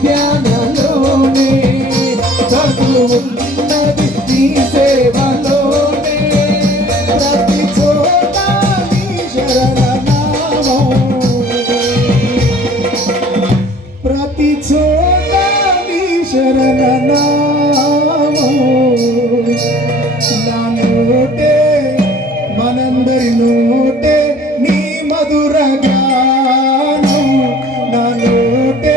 ధ్యానలోనే చదువున్నది నీ సేవలోనే ప్రతి చోట నీ శరణనామం ప్రతి చోట నీ శరణనామం నా నోటే మనందరి నోటే నీ మధుర గానం నా నోటే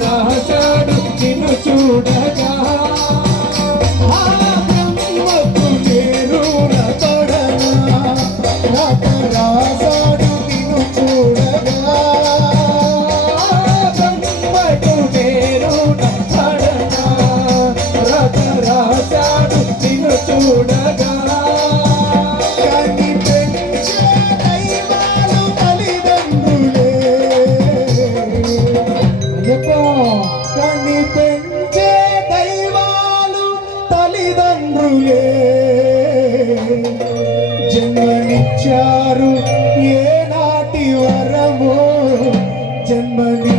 రాశాడు నిన్ను చూడగా బ్రహ్మకు నేను పడనా రాశాడు నిన్ను చూడగా బ్రహ్మకు నేను పడనా రాశాడు నిన్ను చూడగా కనిపించే దైవాలు తల్లిదండ్రులే జన్మనిచ్చారు ఏ నాటి వరమో జన్మని